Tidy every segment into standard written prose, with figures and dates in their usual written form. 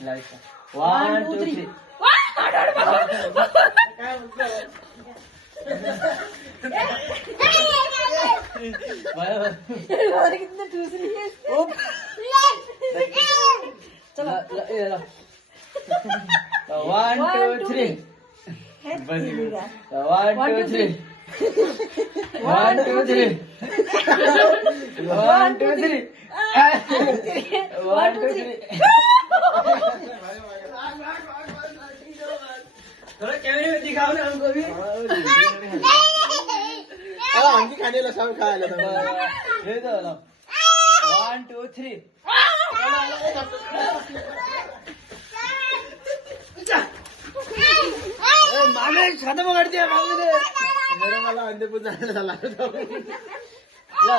1 2 3 कितना ठूस रही है चलो 1 2 3 1 2 3 1 2 3 1 2 3 1 2 3 थोड़ा कैमरे में दिखाओ ना हमको भी। आंटी खाने ला सब खा लो ये तो 1 2 3 मामे खत्म कर दिया मामे ने मेरे वाला अंडे पूजा ला ला ला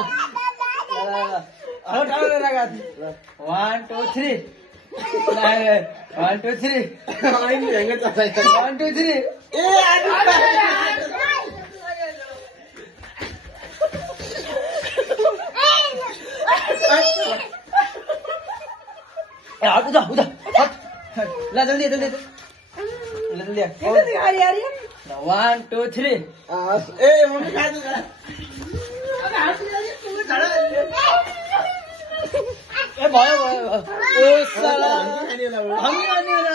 और डालो लगा 1 2 3 1 2 3 आई नहीं हैंगे चाचा 1 2 3 ए आदि उधर उधर ला जल्दी जल्दी जल्दी कितना दिखा रही यार ये 1 2 3 ए मम्मी खा दो ए भयो भयो ओ साला खाने ला हम खाने ना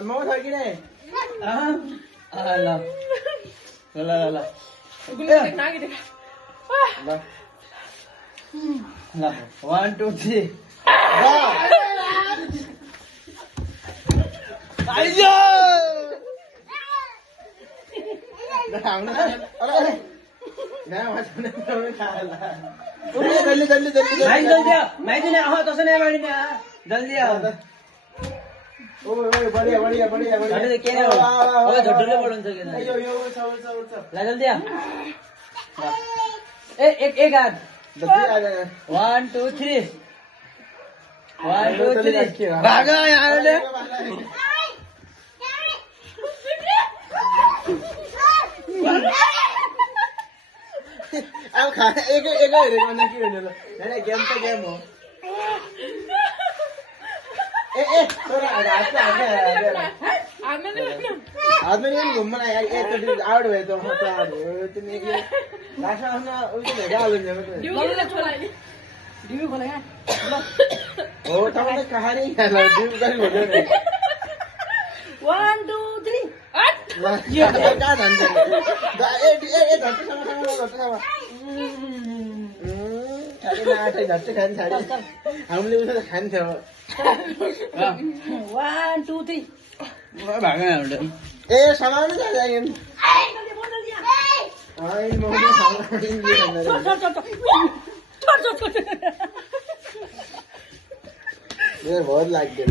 मम्मी खा कि नहीं ला ला ला ना कि देखा ला 1 2 3 आइयो अरे नहीं मत नहीं खा ला जल्दी जल्दी जल्दी भाइ जल्दी आ भाइ दिने आहो तसो नै मारिने आ जल्दी आ ओए ओए बढ़िया बढ़िया बढ़िया बढ़िया अरे के हो ओ झट्टुले पडन्छ के यो यो सब ला जल्दी आ ए एक एक हात जल्दी आ जा 1 2 3 1 2 3 भागा यहाँले अब खा एक एक हेरेको भन्दा के हुने ल हैन गेम त गेम हो ए थोड़ा हाथ आने में नहीं घूमना यार ये तो आउट हुए तो होता है तुम एक लास्ट में ना उसे भेजा लो जब ड्यू खोला यार ओ तुमने कहा नहीं है लो ड्यू कर हो गया 1 2 3 ये क्या धंधे ए धंधे sama खाने ना आटे धंधे खाने खाने हमले उसे खाने थे 1 2 3 भागा यहाँले ए सामान में जा जाएंगे आई मोहन सामान ये ये बहुत लाग गया